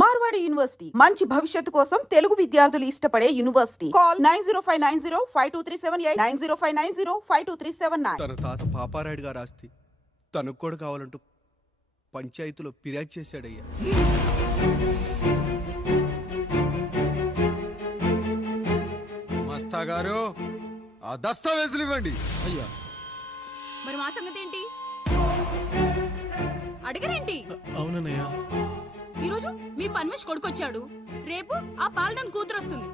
Marwadi university మంచి భవిష్యత్తు కోసం తెలుగు విద్యార్థులు ఇష్టపడే యూనివర్సిటీ. కాల్ 9059052378 9059052379. తన తాత పాపారాయుడు గారు ఆస్తి తనకు కూడా కావాలంటూ పంచాయతీలో ఫిర్యాదు చేశాడయ్యా. మస్తా గారు ఆ దస్తావేజులు ఇవ్వండి. అయ్యా మరి మా సంగతి ఏంటి? అడగరేంటి? అవునన్నయ్యా, ఈరోజు మీ పన్మేష్ కొడుకొచ్చాడు, రేపు ఆ పాల్దాన్ కూతురు వస్తుంది.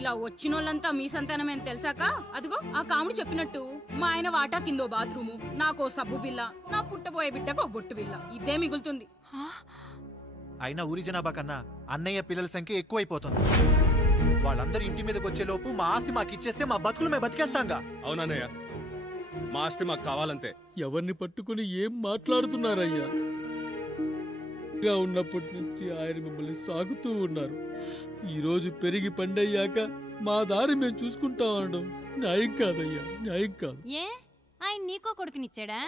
ఇలా వచ్చినోళ్ళంతా మీ సంతానమేని తెలిసాక అదిగో ఆ కాముడు చెప్పినట్టు మా ఆయన వాటా కిందో బాత్రూము, నాకో సబ్బు బిల్ల, నా పుట్టబోయే బిడ్డకో బొట్టు బిల్ల, ఇదే మిగులుతుంది. అయినా ఊరి జనాభా కన్నా అన్నయ్య పిల్లల సంఖ్య ఎక్కువైపోతుంది. వాళ్ళందరూ ఇంటి మీదకి వచ్చే లోపు మా ఆస్తి మాకు ఇచ్చేస్తే మా బతుకులు మేము బతికేస్తాంగా. అవునన్నయ్య, మా ఆస్తి మాకు కావాలంతే. ఎవరిని పట్టుకుని ఏం మాట్లాడుతున్నారయ్యా? ఉన్నప్పటి నుంచి ఆయన మిమ్మల్ని సాగుతూ ఉన్నారు. ఈరోజు పెరిగి పండయ్యాక మా దారి మేము చూసుకుంటా అనడం న్యాయం కాదయ్యా, న్యాయం కాదు. ఏ ఆయన నీకో కొడుకునిచ్చాడా?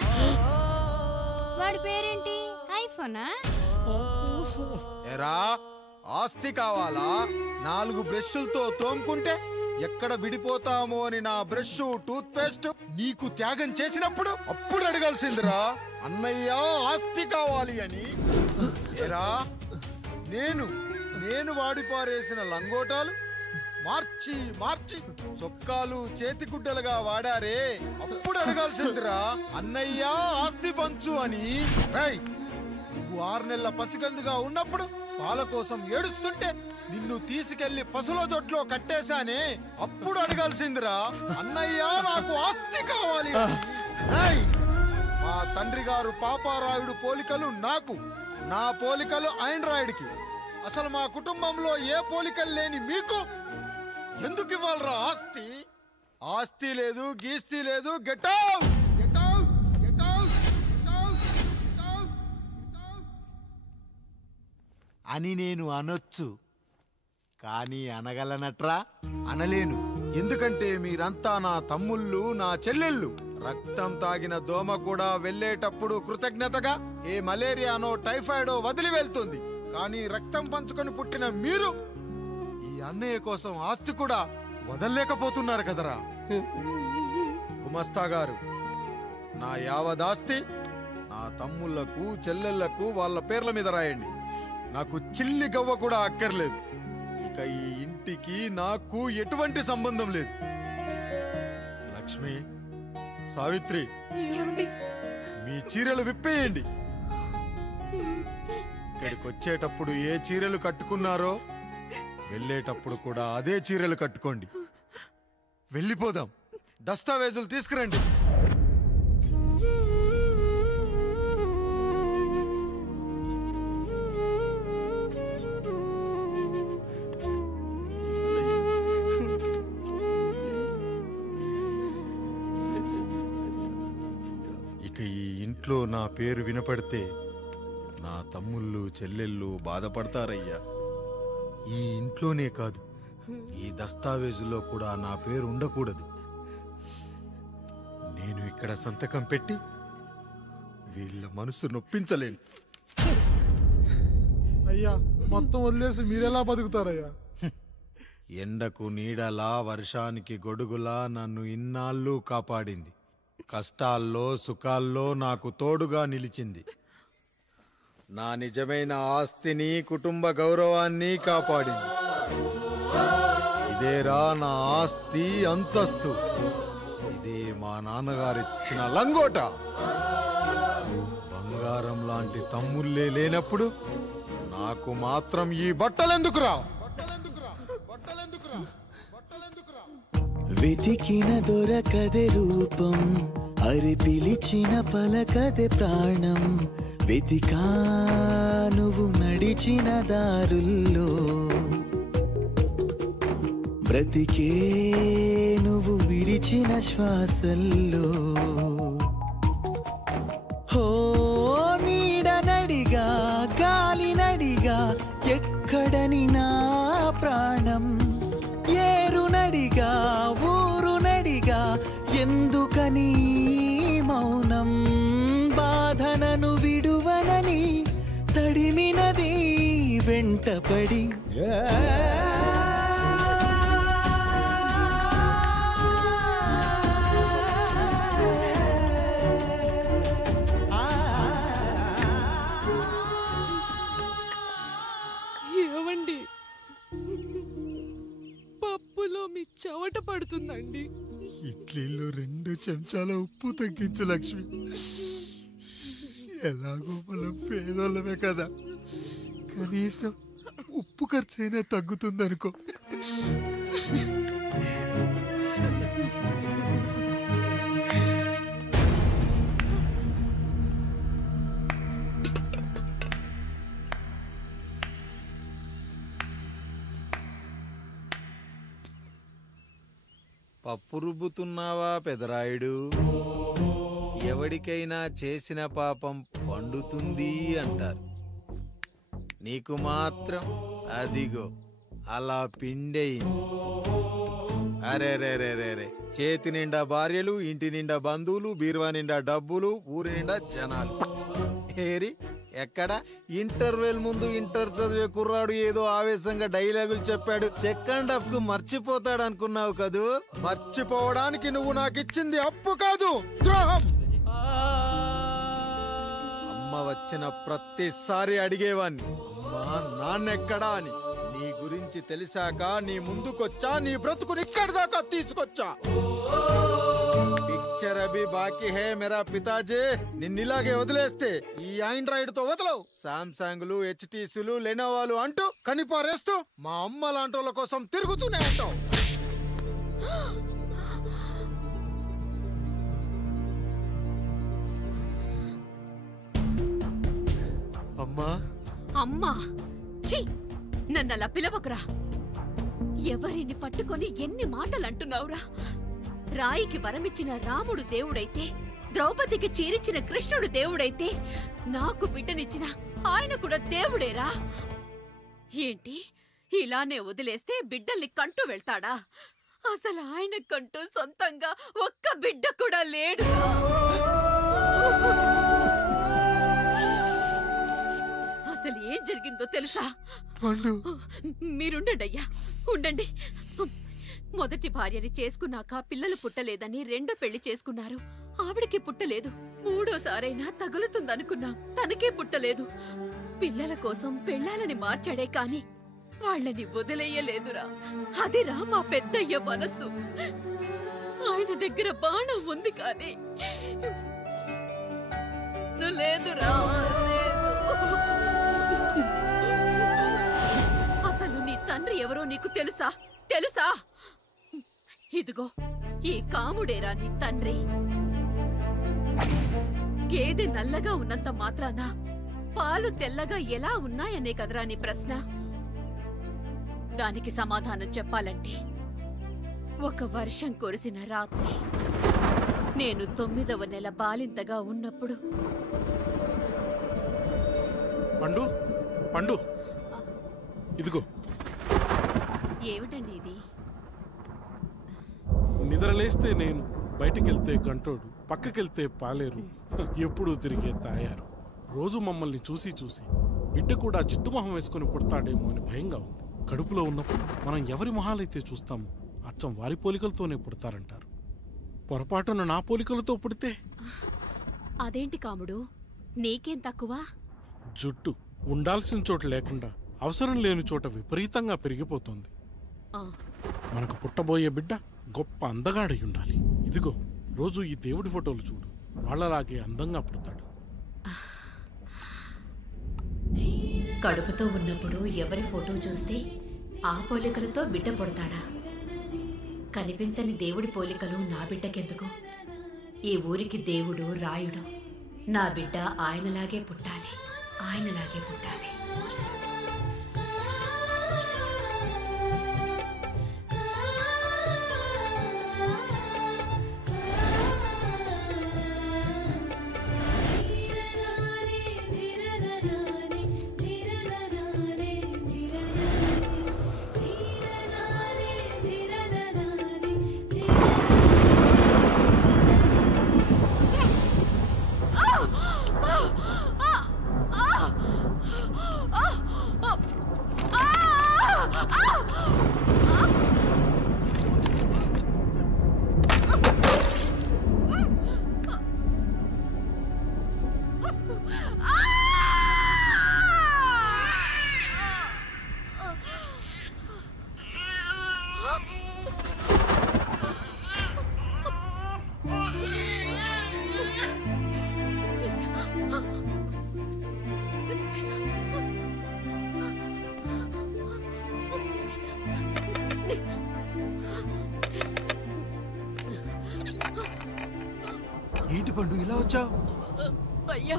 వాడి పేరేంటి? ఐఫోనా? ఎరా ఆస్తి కావాలా? 4 బ్రష్లతో తోముకుంటే ఎక్కడ విడిపోతామో అని నా బ్రష్ టూత్ పేస్ట్ నీకు త్యాగం చేసినప్పుడు అప్పుడు అడగాల్సిందిరా అన్నయ్య ఆస్తి కావాలి అని. ఎరా నేను వాడిపారేసిన లంగోటాలు మార్చి మార్చి చొక్కాలు చేతిగుడ్డలుగా వాడారే, అప్పుడు అడగాల్సిందిరా అన్నయ్య ఆస్తి పంచు అని. నువ్వు 6 నెలల పసిగందుగా ఉన్నప్పుడు పాల కోసం ఏడుస్తుంటే నిన్ను తీసుకెళ్లి పసుల దొడ్లో కట్టేశానే, అప్పుడు అడగాల్సిందిరా అన్నయ్య నాకు ఆస్తి కావాలి. మా తండ్రి గారు పాపారాయుడు పోలికలు నాకు, నా పోలికలు ఆండ్రాయిడ్కి. అసలు మా కుటుంబంలో ఏ పోలికలు లేని మీకు ఎందుకు ఇవ్వాలరా ఆస్తి? ఆస్తి లేదు, గీస్తి లేదు. Get out, get out, get out, get out, get out అని నేను అనొచ్చు, కానీ అనగలనట్రా? అనలేను. ఎందుకంటే మీరంతా నా తమ్ముళ్ళు, నా చెల్లెళ్ళు. రక్తం తాగిన దోమ కూడా వెళ్ళేటప్పుడు కృతజ్ఞతగా ఏ మలేరియానో టైఫాయిడో వదిలి వెళ్తుంది. కానీ రక్తం పంచుకొని పుట్టిన మీరు ఈ అన్నయ్య కోసం ఆస్తి కూడా వదల్లేకపోతున్నారు కదరా. గుమస్తా గారు, నా యావదాస్తి నా తమ్ముళ్లకు చెల్లెళ్లకు వాళ్ళ పేర్ల మీద రాయండి. నాకు చిల్లి గవ్వ కూడా అక్కర్లేదు. ఇక ఈ ఇంటికి నాకు ఎటువంటి సంబంధం లేదు. లక్ష్మి, సావిత్రి, మీ చీరలు విప్పేయండి. ఇక్కడికి వచ్చేటప్పుడు ఏ చీరలు కట్టుకున్నారో వెళ్ళేటప్పుడు కూడా అదే చీరలు కట్టుకోండి. వెళ్ళిపోదాం. దస్తావేజులు తీసుకురండి. ఇక ఈ ఇంట్లో నా పేరు వినపడితే నా తమ్ముళ్ళు చెల్లెళ్ళు బాధపడతారయ్యా. ఈ ఇంట్లోనే కాదు, ఈ దస్తావేజులో కూడా నా పేరు ఉండకూడదు. నేను ఇక్కడ సంతకం పెట్టి వీళ్ళ మనసు నొప్పించలేను. అయ్యా, మొత్తం వదిలేసి మీరెలా బతుకుతారయ్యా? ఎండకు నీడలా, వర్షానికి గొడుగులా నన్ను ఇన్నాళ్ళు కాపాడింది. కష్టాల్లో సుఖాల్లో నాకు తోడుగా నిలిచింది. నా నిజమైన ఆస్తిని, కుటుంబ గౌరవాన్ని కాపాడింది. ఇదేరా నా ఆస్తి, అంతస్తు. ఇదే మా నాన్నగారిచ్చిన లంగోట. బంగారం లాంటి తమ్ముళ్ళే లేనప్పుడు నాకు మాత్రం ఈ బట్టలెందుకురా? వెతికిన దొరకదే రూపం, అరి పిలిచిన పలకదే ప్రాణం. వెతికా నువ్వు నడిచిన దారుల్లో, బ్రతికే నువ్వు విడిచిన శ్వాసల్లో. హో నీడనడిగా, గాలినడిగా, ఎక్కడని నా ప్రాణం. ఏరునడిగా, ఊరునడిగా, ఎందుకని మౌనం? బాధనను విడువనని తడిమినది వెంటపడి ఏమండి, పప్పులో మీ చెమట పడుతుందండి. ఇడ్లీలో 2 చెంచాల ఉప్పు తగ్గించు లక్ష్మి. ఎలాగో మనం పేదోళ్ళమే కదా, కనీసం ఉప్పు ఖర్చైనా తగ్గుతుందనుకో. పప్పు రుబ్బుతున్నావా పెదరాయుడు? ఎవడికైనా చేసిన పాపం పండుతుంది అంటారు, నీకు మాత్రం అదిగో అలా పిండయింది. అరే రే రే రే రే, చేతి నిండా భార్యలు, ఇంటి నిండా బంధువులు, బీరువా నిండా డబ్బులు, ఊరి నిండా జనాలు. ఏరి ఎక్కడ ఇంటర్వెల్ ముందు ఇంటర్ చదివే కుర్రాడు ఏదో ఆవేశంగా డైలాగులు చెప్పాడు, సెకండ్ హాఫ్ కు మర్చిపోతాడు అనుకున్నావు కదూ? మర్చిపోవడానికి నువ్వు నాకు ఇచ్చింది అప్పు కాదు, ద్రోహం. అమ్మ వచ్చిన ప్రతిసారి అడిగేవాన్ని, అమ్మా నాన్నెక్కడా అని. నీ గురించి తెలిసాక నీ ముందుకొచ్చా, నీ బ్రతుకుని ఇక్కడి దాకా తీసుకొచ్చా. పిక్చర్ అభి బాకీ హే మేరా పితాజీ. నిన్నిలాగే వదిలేస్తే ఈ ఆండ్రాయిడ్ తో వదలవు. సామ్సంగ్లు, హెచ్టీసీలు, లెనోవాలు అంటూ కనిపారేస్తూ మా అమ్మ లాంటి వాళ్ళ కోసం తిరుగుతూనే ఉంటావు. అమ్మా అమ్మా, ఛీ, నన్నలా పిలవకురా. ఎవరిని పట్టుకొని ఎన్ని మాటలు అంటున్నావురా? రాయికి వరమిచ్చిన రాముడు దేవుడైతే, ద్రౌపదికి చీరిచ్చిన కృష్ణుడు దేవుడైతే, నాకు బిడ్డనిచ్చిన ఆయన కూడా దేవుడేరా. ఏంటి, ఇలానే వదిలేస్తే బిడ్డల్ని కంటూ వెళ్తాడా? అసలు ఆయన కంటూ సొంతంగా ఒక్క బిడ్డ కూడా లేడు. అసలు ఏం జరిగిందో తెలుసా? మీరుండండి అయ్యా, ఉండండి. మొదటి భార్యని చేసుకున్నాక పిల్లలు పుట్టలేదని రెండో పెళ్లి చేసుకున్నారు. ఆవిడకి పుట్టలేదు. మూడోసారైనా తగులుతుందనుకున్నా, తనకే పుట్టలేదు. పిల్లల కోసం పెళ్ళాలని మార్చాడే కాని వాళ్ళని వదిలేయలేదురా. అదిరా మా పెద్దయ్య మనసు. ఆయన దగ్గర బాణం ఉంది కానీ లేదురా. అసలు నీ తండ్రి ఎవరో నీకు తెలుసా? తెలుసా? ఇదిగో ఈ కాముడేరా నీ తండ్రి. గేదె నల్లగా ఉన్నంత మాత్రాన పాలు తెల్లగా ఎలా ఉన్నాయనే కదరా నీ ప్రశ్న. దానికి సమాధానం చెప్పాలంటే, ఒక వర్షం కురిసిన రాత్రి నేను 9వ నెల బాలింతగా ఉన్నప్పుడు. పండు పండు, ఇదిగో. ఏమిటండి ఇది? నిద్రలేస్తే నేను, బయటికెళ్తే గంటోడు, పక్కకెళ్తే పాలేరు, ఎప్పుడూ తిరిగే తాయారు. రోజు మమ్మల్ని చూసి చూసి బిడ్డ కూడా జిడ్డు మొహం వేసుకుని పుడతాడేమో అని భయంగా ఉంది. కడుపులో ఉన్నప్పుడు మనం ఎవరి మొహాలైతే చూస్తామో అచ్చం వారి పోలికలతోనే పుడతారంటారు. పొరపాటున నా పోలికలతో పుడితే? అదేంటి కాముడు, నీకేం తక్కువ? జుట్టు ఉండాల్సిన చోట లేకుండా అవసరం లేని చోట విపరీతంగా పెరిగిపోతుంది. మనకు పుట్టబోయే బిడ్డ గొప్ప అందగాడై ఉండాలి. ఇదిగో రోజు ఈ దేవుడి ఫోటోలు చూడు, వాళ్ళలాగే అందంగా పుడతాడు. కడుపుతో ఉన్నప్పుడు ఎవరి ఫోటో చూస్తే ఆ పోలికలతో బిడ్డ పుడతాడా? కనిపించని దేవుడి పోలికలు నా బిడ్డకెందుకు? ఈ ఊరికి దేవుడు రాయుడు. నా బిడ్డ ఆయనలాగే పుట్టాలి, ఆయనలాగే పుట్టాలి. పండు ఇలా వచ్చావు? అయ్యా,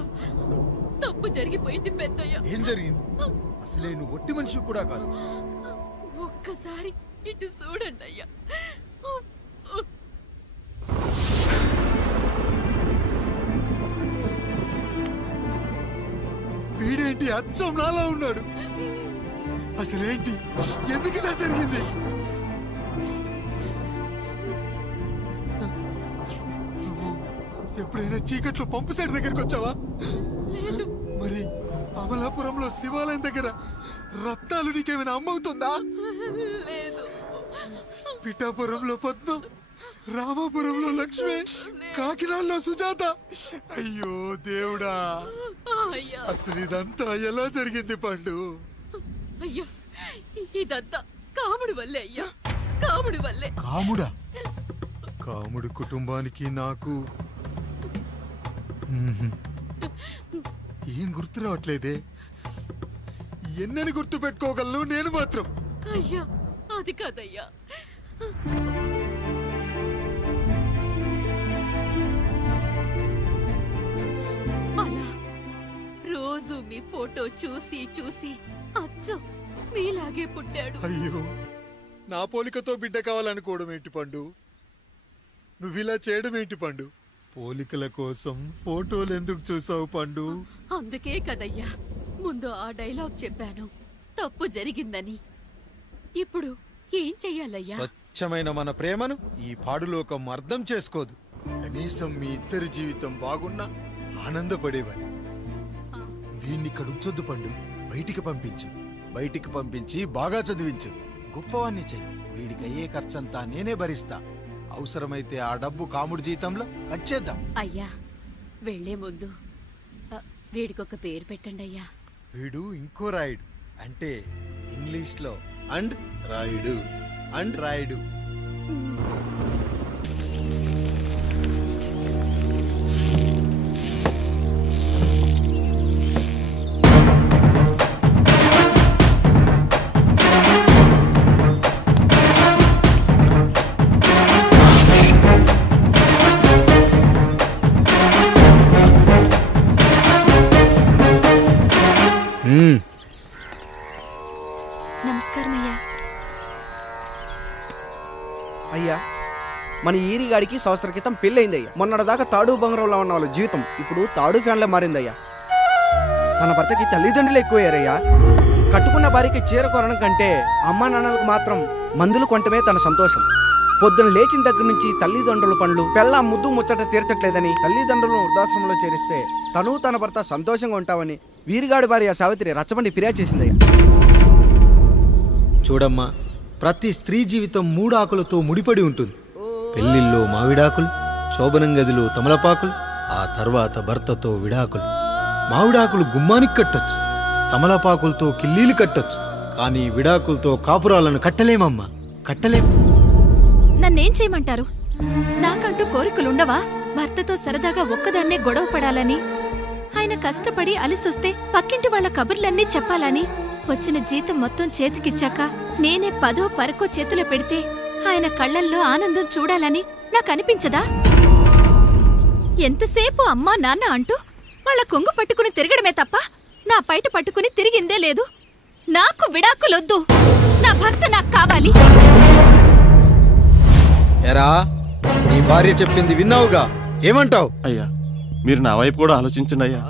తప్పు జరిగిపోయింది పెద్దయ్యా. ఏం జరిగింది? అసలే నువ్వు ఒట్టి మనిషి కూడా కాదు. ఒక్కసారి ఇటు చూడండి అయ్యా. వీడేంటి అచ్చం నాలా ఉన్నాడు? అసలేంటి, ఎందుకు ఇలా జరిగింది? నువ్వు ఎప్పుడైనా చీకట్లో పంపు సైడ్ దగ్గరికి వచ్చావా? మరి అమలాపురంలో శివాలయం దగ్గర రత్నాలు నీకేమైనా అమ్మవుతుందా? పిఠాపురంలో పద్మం, రామాపురంలో లక్ష్మి, కాకినాడలో సుజాత. అయ్యో దేవుడా, అసలు ఇదంతా ఎలా జరిగింది పండు? అయ్యా, ఇదంతా కాముడి వల్లే అయ్యా, కాముడి వల్లే. కాముడా? కాముడి కుటుంబానికి నాకు ఏం గుర్తు రావట్లేదే. ఎన్నని గుర్తు పెట్టుకోగలను నేను మాత్రం? అయ్యా, అది కాదయ్యా. అలా రోజు మీ ఫోటో చూసి చూసి అచ్చం మీలాగే పుట్టాడు. అయ్యో, నా పోలికతో బిడ్డ కావాలనుకోవడం ఏంటి పండు? నువ్విలా చేయడం ఏంటి పండు? పోలికల కోసం ఫోటోలు ఎందుకు చూసావు పండు? అందుకే కదయ్యా ముందు ఆ డైలాగ్ చెప్పాను, తప్పు జరిగిందని. ఇప్పుడు ఏం చెయ్యాలయ్యా? స్వచ్ఛమైన మన ప్రేమను ఈ పాడులోకం అర్థం చేసుకోదు. కనీసం మీ ఇద్దరి జీవితం బాగున్నా ఆనందపడేవాని. వీణ్ణి ఇక్కడ ఉంచొద్దు పండు, బయటికి పంపించు. బయటికి పంపించి బాగా చదివించు, గొప్పవాణ్ణి చెయ్యి. వీడికి అయ్యే ఖర్చంతా నేనే భరిస్తా. అవసరమైతే ఆ డబ్బు కాముడి జీతంలో కట్ చేద్దాం. అయ్యా, వెళ్లే ముందు వీడికొక పేరు పెట్టండి అయ్యా. వీడు ఇంకో రాయుడు, అంటే ఇంగ్లీష్ లో అండ్ రాయుడు, అండ్ రాయుడు. నమస్కారం అయ్యా. అయ్యా, మన ఈరిగాడికి సంవత్సరం క్రితం పెళ్ళయిందయ్యా. మొన్నటిదాకా తాడు బంగారంలో ఉన్న వాళ్ళ జీవితం ఇప్పుడు తాడు ఫ్యాన్లో మారిందయ్యా. తన భర్తకి తల్లిదండ్రులు ఎక్కువయ్యారయ్యా. కట్టుకున్న భార్యకి చీర కొనడం కంటే అమ్మా నాన్నలకు మాత్రం మందులు కొనటమే తన సంతోషం. పొద్దున లేచిన దగ్గర నుంచి తల్లిదండ్రుల పనులు, పెళ్ళ ముద్దు ముచ్చట తీర్చట్లేదని తల్లిదండ్రులను వృద్ధాశ్రమంలో చేరిస్తే తను తన భర్త సంతోషంగా ఉంటామని వీరిగాడి భార్య సావిత్రి రచ్చబండి ఫిర్యాదు చేసిందయ్యా. చూడమ్మా, ప్రతి స్త్రీ జీవితం 3 ఆకులతో ముడిపడి ఉంటుంది. పెళ్లిల్లో మావిడాకులు, శోభనం గదిలో తమలపాకులు, ఆ తర్వాత భర్తతో విడాకులు. మావిడాకులు గుమ్మానికి కట్టొచ్చు, తమలపాకులతో కిల్లీలు కట్టొచ్చు, కానీ విడాకులతో కాపురాలను కట్టలేమమ్మా, కట్టలేం. నన్నేం చేయమంటారు? నాకంటూ కోరికలుండవా? భర్తతో సరదాగా ఒక్కదాన్నే గొడవ పడాలని, ఆయన కష్టపడి అలిసొస్తే పక్కింటి వాళ్ళ కబుర్లన్నీ చెప్పాలని, వచ్చిన జీతం మొత్తం చేతికిచ్చాక నేనే 10ో 12కో చేతిలో పెడితే ఆయన కళ్ళల్లో ఆనందం చూడాలని నాకనిపించదా? ఎంతసేపు అమ్మా నాన్న అంటూ వాళ్ళ కొంగు పట్టుకుని తిరగడమే తప్ప నా పైట పట్టుకుని తిరిగిందే లేదు. నాకు విడాకులొద్దు, నా భర్త నాకు కావాలి. ఎరా, నీ భార్య చెప్పింది విన్నావుగా, ఏమంటావు? అయ్యా, మీరు నా వైపు కూడా ఆలోచించండి అయ్యా.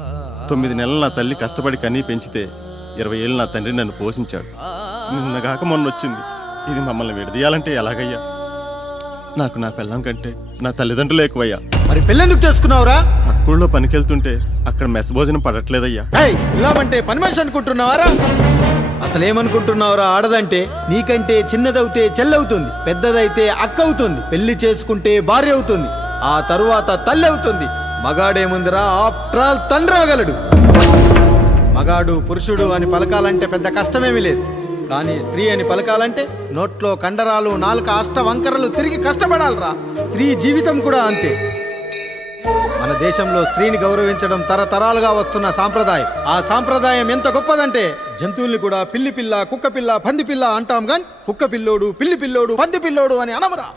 9 నెలలు నా తల్లి కష్టపడి కనీ పెంచితే 20 ఏళ్ళు నా తండ్రి నన్ను పోషించాడు. నిన్నగాక మొన్న వచ్చింది. ఇది మమ్మల్ని విడదీయాలంటే ఎలాగయ్యా? నాకు నా పిల్లం కంటే నా తల్లిదండ్రులు ఎక్కువయ్యా. మరి పెళ్ళెందుకు చేసుకున్నావురా? అక్కుల్లో పనికెళ్తుంటే అక్కడ మెస్ భోజనం పడట్లేదయ్యా. ఇలామంటే పని మనిషి అనుకుంటున్నావారా? అసలేమనుకుంటున్నావురా? ఆడదంటే నీకంటే చిన్నదవుతే చెల్లవుతుంది, పెద్దదైతే అక్క అవుతుంది, పెళ్లి చేసుకుంటే భార్య అవుతుంది, ఆ తరువాత తల్లి అవుతుంది. మగాడేముందిరా, ఆఫ్టర్ ఆల్ తండ్రి అవ్వగలడు. మగాడు పురుషుడు అని పలకాలంటే పెద్ద కష్టమేమీ లేదు. కానీ స్త్రీ అని పలకాలంటే నోట్లో కండరాలు, నాలుక అష్టవంకరలు తిరిగి కష్టపడాలరా. స్త్రీ జీవితం కూడా అంతే. మన దేశంలో స్త్రీని గౌరవించడం తరతరాలుగా వస్తున్న సాంప్రదాయం. ఆ సాంప్రదాయం ఎంత గొప్పదంటే జంతువుల్ని కూడా పిల్లి పిల్ల, కుక్క పిల్ల, పంది పిల్ల అంటాం గాని కుక్క పిల్లోడు, పిల్లి పిల్లోడు, పంది పిల్లోడు అని అనమరా.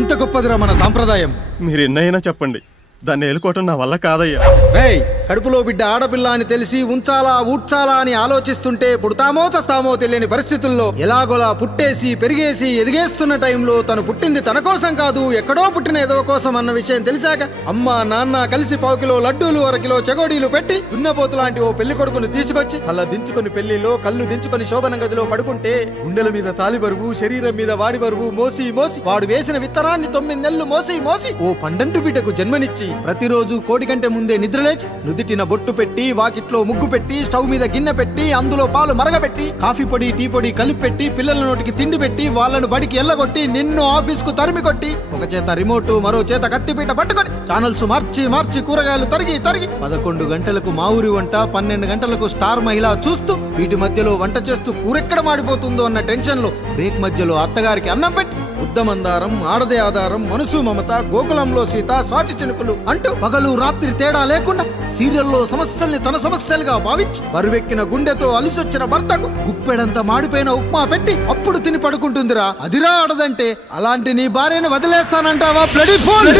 అంత గొప్పదిరా మన సాంప్రదాయం. మీరు ఎన్నైనా చెప్పండి, దాన్ని ఏలుకోవటం నా వల్ల కాదయ్యా. రేయ్, కడుపులో బిడ్డ ఆడపిల్ల అని తెలిసి ఉంచాలా ఊడ్చాలా అని ఆలోచిస్తుంటే పుడతామో చస్తామో తెలియని పరిస్థితుల్లో ఎలాగోలా పుట్టేసి పెరిగేసి ఎదిగేస్తున్న టైంలో తను పుట్టింది తన కోసం కాదు, ఎక్కడో పుట్టిన ఏదో కోసం అన్న విషయం తెలిసాక అమ్మ నాన్న కలిసి 1 కిలో లడ్డూలు 1 కిలో చెగోడీలు పెట్టి దున్నపోతు లాంటి ఓ పెళ్లి కొడుకును తీసుకొచ్చి తల దించుకొని పెళ్లిలో కళ్ళు దించుకొని శోభన గదిలో పడుకుంటే గుండెల మీద తాలి బరువు, శరీరం మీద వాడి బరువు మోసి మోసి వాడు వేసిన విత్తనాన్ని 9 నెలలు మోసి మోసి ఓ పండంటు బిడ్డకు జన్మనిచ్చి ప్రతిరోజు కోడి కంటే ముందే నిద్రలేచి నుదిటిన బొట్టు పెట్టి వాకిట్లో ముగ్గు పెట్టి స్టవ్ మీద గిన్నె పెట్టి అందులో పాలు మరగబెట్టి కాఫీ పొడి టీ పొడి కలిపి పెట్టి పిల్లల నోటికి తిండి పెట్టి వాళ్ళను బడికి ఎల్లగొట్టి నిన్ను ఆఫీస్ కు తరిమి కొట్టి ఒక చేత రిమోట్ మరో చేత కత్తిపీట పట్టుకొని ఛానల్స్ మార్చి మార్చి కూరగాయలు తరిగి 11 గంటలకు మా ఊరి వంట, 12 గంటలకు స్టార్ మహిళ చూస్తూ వీటి మధ్యలో వంట చేస్తూ కూరెక్కడ మాడిపోతుందో అన్న టెన్షన్ లో బ్రేక్ మధ్యలో అత్తగారికి అన్నం పెట్టి ఉద్దమందారం, ఆడదే ఆధారం, మనసు మమత, గోకులంలో సీత, స్వాతి చినుకులు అంటూ పగలు రాత్రి తేడా లేకుండా సీరియల్లో సమస్యల్ని తన సమస్యలుగా భావించి బరువెక్కిన గుండెతో అలిసొచ్చిన భర్తకు గుప్పెడంత మాడిపోయిన ఉప్మా పెట్టి అప్పుడు తిని పడుకుంటుందిరా. అదిరా ఆడదంటే. అలాంటి నీ భార్యను వదిలేస్తానంటావా? Bloody fool!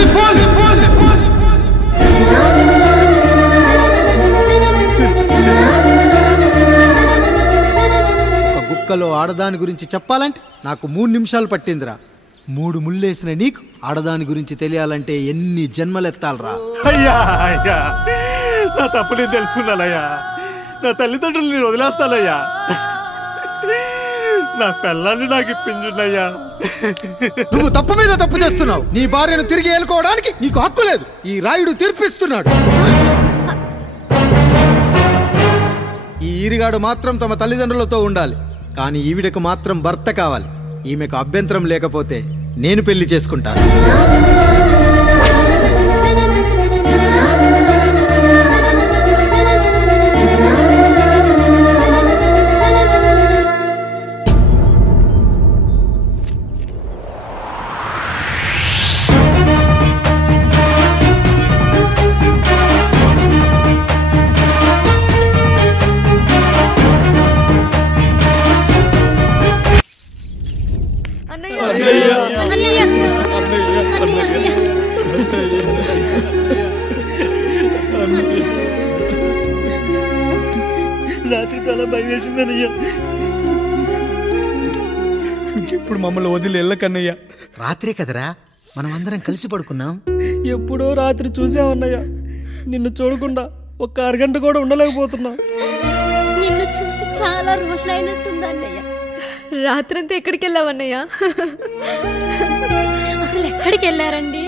ఒక గుక్కలో ఆడదాని గురించి చెప్పాలంటే నాకు 3 నిమిషాలు పట్టిందిరా. 3 ముళ్ళేసిన నీకు ఆడదాని గురించి తెలియాలంటే ఎన్ని జన్మలెత్తాలరా? అయ్యా అయ్యా, నా తప్పు నేను తెలుసుకున్నానయ్యా. నా తల్లిదండ్రులు నేను వదిలేస్తానయ్యా. నా పిల్లల్ని నాకు ఇప్పించున్నయ్యా. నువ్వు తప్పు మీద తప్పు చేస్తున్నావు. నీ భార్యను తిరిగి ఏలుకోవడానికి నీకు హక్కు లేదు. ఈ రాయుడు తీర్పిస్తున్నాడు. ఈ ఈరిగాడు మాత్రం తమ తల్లిదండ్రులతో ఉండాలి, కానీ ఈవిడకు మాత్రం భర్త కావాలి. ఈమెకు అభ్యంతరం లేకపోతే నేను పెళ్లి చేసుకుంటాను. రాత్రి చాలా భయం వేసిందన్నయ్య. ఇప్పుడు మమ్మల్ని వదిలి వెళ్ళకన్నయ్యా. రాత్రే కదరా మనం అందరం కలిసి పడుకున్నాం. ఎప్పుడో రాత్రి చూసామన్నయ్య. నిన్ను చూడకుండా 1 అరగంట కూడా ఉండలేకపోతున్నా. నిన్ను చూసి చాలా రోజులైనట్టుంది అన్నయ్య. రాత్రంతా ఎక్కడికి వెళ్ళావన్నయ్య? అసలు ఎక్కడికి వెళ్ళారండి?